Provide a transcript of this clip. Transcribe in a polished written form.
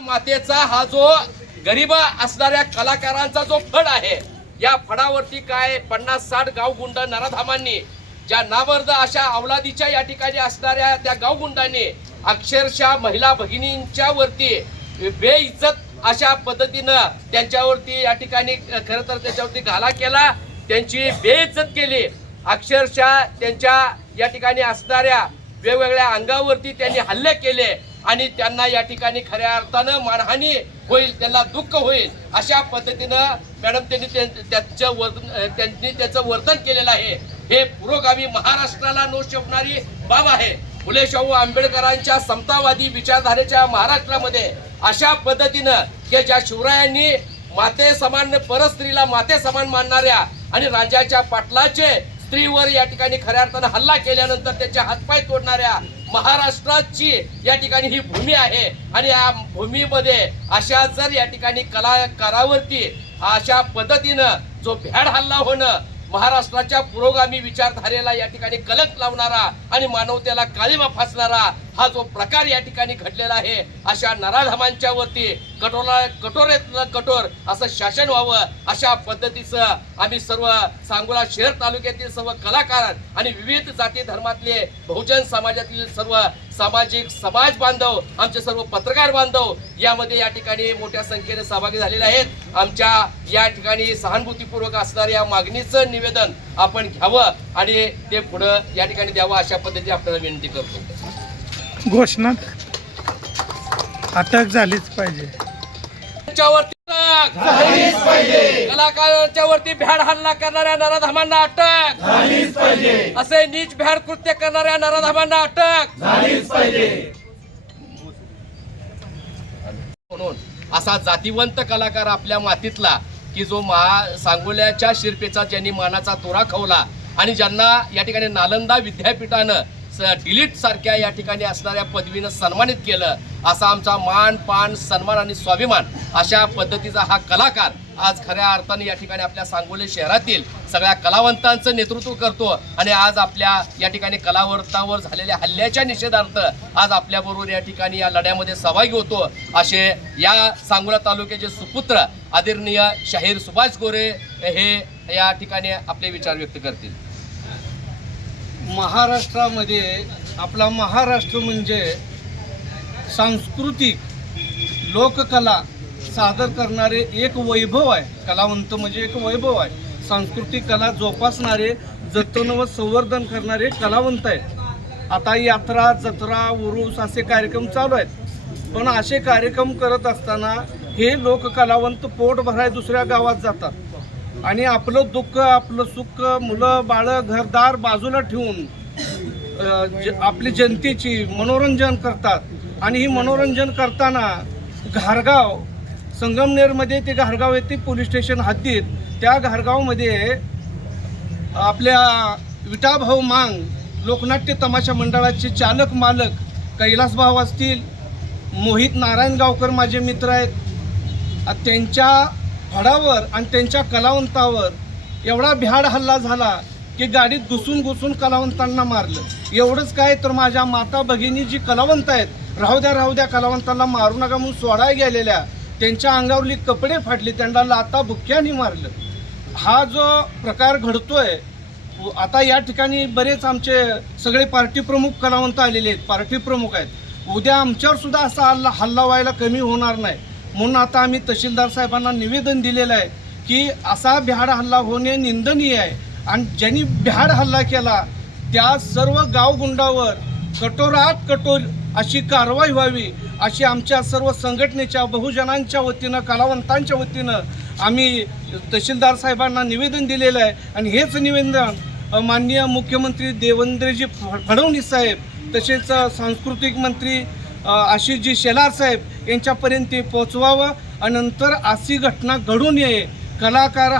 मातेचा हा जो गरीब असणाऱ्या कलाकारांचा जो फड आहे, या फडावरती काय 50-60 गावगुंड नराधामांनी ज्या नामर्द अशा अवलादीच्या या ठिकाणी असणाऱ्या त्या गावगुंडांनी अक्षरशः महिला भगिनींच्या वरती बेइज्जत अशा पद्धतीनं त्यांच्यावरती या ठिकाणी खरं तर त्याच्यावरती घाला केला, त्यांची बेइज्जत केली. अक्षरशः त्यांच्या या ठिकाणी असणाऱ्या वेगवेगळ्या अंगावरती त्यांनी हल्ले केले आणि त्यांना या ठिकाणी खऱ्या अर्थानं मानहानी होईल, त्यांना दुःख होईल अशा पद्धतीनं मॅडम त्यांनी त्याचं वर्तन केलेलं आहे. हे पुरोगामी महाराष्ट्राला नो शोभणारी बाब आहे. फुले शाहू आंबेडकरांच्या समतावादी विचारधारेच्या महाराष्ट्रामध्ये अशा पद्धतीनं की ज्या शिवरायांनी माते समान परस्त्रीला माते समान मानणाऱ्या आणि राजाच्या पाटलाचे स्त्रीवर या ठिकाणी खऱ्या अर्थानं हल्ला केल्यानंतर त्याचे हातपाय तोडणाऱ्या महाराष्ट्राची या ठिकाणी ही भूमी आहे. आणि या भूमीमध्ये अशा जर या ठिकाणी कलाकारावरती अशा पद्धतीनं जो भ्याड हल्ला होणं, महाराष्ट्राच्या पुरोगामी विचारधारेला या ठिकाणी कलंक लावणारा आणि मानवतेला काळीमा फासणारा हा जो प्रकार या ठिकाणी घडलेला आहे, अशा नराधमांच्या वरती कठोरातलं कठोर असं शासन व्हावं अशा पद्धतीचं आम्ही सर्व सांगोला शहर तालुक्यातील सर्व कलाकार आणि विविध जाती धर्मातले बहुजन समाजातील सर्व सामाजिक समाज बांधव, आमचे सर्व पत्रकार बांधव यामध्ये या ठिकाणी मोठ्या संख्येने सहभागी झालेले आहेत. आमच्या या ठिकाणी सहानुभूतीपूर्वक असणाऱ्या मागणीचं निवेदन आपण घ्यावं आणि ते पुढे या ठिकाणी द्यावं अशा पद्धतीने आपल्याला विनंती करतो. घोषणा अटक झालीच पाहिजे, कलाकारांच्या वरती भ्याड हल्ला करणाऱ्या नराधमांना अटक झालीच पाहिजे, असे नीच भ्याड कृत्य करणाऱ्या नराधमांना अटक झालीच पाहिजे. म्हणून असा जातीवंत कलाकार आपल्या मातीतला की जो सांगोल्याच्या शिरपेचा ज्यांनी मानाचा तोरा खवला आणि ज्यांना या ठिकाणी नालंदा विद्यापीठानं डिलीट सारख्या या ठिकाणी असणाऱ्या पदवीनं सन्मानित केलं, असा आमचा मान पान सन्मान आणि स्वाभिमान अशा पद्धतीचा हा कलाकार आज खऱ्या अर्थाने या ठिकाणी आपल्या सांगोली शहरातील सगळ्या कलावंतांचं नेतृत्व करतो आणि आज आपल्या या ठिकाणी कलावंतांवर झालेल्या हल्ल्याच्या निषेधार्थ आज आपल्याबरोबर या ठिकाणी या लढ्यामध्ये सहभागी होतो. असे या सांगोला तालुक्याचे सुपुत्र आदरणीय शाहीर सुभाष गोरे हे या ठिकाणी आपले विचार व्यक्त करतील. महाराष्ट्रामध्ये आपला महाराष्ट्र म्हणजे सांस्कृतिक लोककला सादर करणारे एक वैभव आहे. कलावंत म्हणजे एक वैभव आहे. सांस्कृतिक कला जोपासणारे, जतन व संवर्धन करणारे कलावंत आहेत. आता यात्रा जत्रा उरूस असे कार्यक्रम चालू आहेत, पण असे कार्यक्रम करत असताना हे लोककलावंत पोट भराय दुसऱ्या गावात जातात आणि आपलं दुःख आपलं सुख मुलं बाळं घरदार बाजूला ठेवून आपली जनतेची मनोरंजन करतात. आणि ही मनोरंजन करताना घारगाव संगमनेरमध्ये ते घारगाव येते पोलीस स्टेशन हद्दीत, त्या घारगावमध्ये आपल्या विटाभाऊ मांग लोकनाट्य तमाशा मंडळाचे चालक मालक कैलास भाऊ असतील, मोहित नारायण गावकर माझे मित्र आहेत, त्यांच्या फडावर आणि त्यांच्या कलावंतावर एवढा भ्याड हल्ला झाला की गाडीत घुसून कलावंतांना मारलं. एवढंच काय तर माझ्या माता भगिनी जी कलावंत आहेत राहू द्या कलावंतांना मारू नका म्हणून सोडायला गेलेल्या त्यांच्या अंगावरली कपडे फाटले, त्यांना लाता बुक्क्याने मारलं. हा जो प्रकार घडतोय आता या ठिकाणी बरेच आमचे सगळे पार्टी प्रमुख कलावंत आलेले आहेत, पार्टी प्रमुख आहेत. उद्या आमच्यावर सुद्धा असा हल्ला व्हायला कमी होणार नाही म्हणून आता आम्ही तहसीलदार साहेबांना निवेदन दिलेलं आहे की असा भ्याड हल्ला होणे निंदनीय आहे आणि ज्यांनी भ्याड हल्ला केला त्या सर्व गावगुंडावर कठोरात कठोर अशी कारवाई व्हावी अशी आमच्या सर्व संघटनेच्या बहुजनांच्या वतीनं कलावंतांच्या वतीनं आम्ही तहसीलदार साहेबांना निवेदन दिलेलं आहे. आणि हेच निवेदन माननीय मुख्यमंत्री देवेंद्रजी फडणवीस साहेब तसेच सांस्कृतिक मंत्री आशिषजी शेलार साहेब यांच्यापर्यंत पोचवावं आणि नंतर अशी घटना घडू नये. कलाकार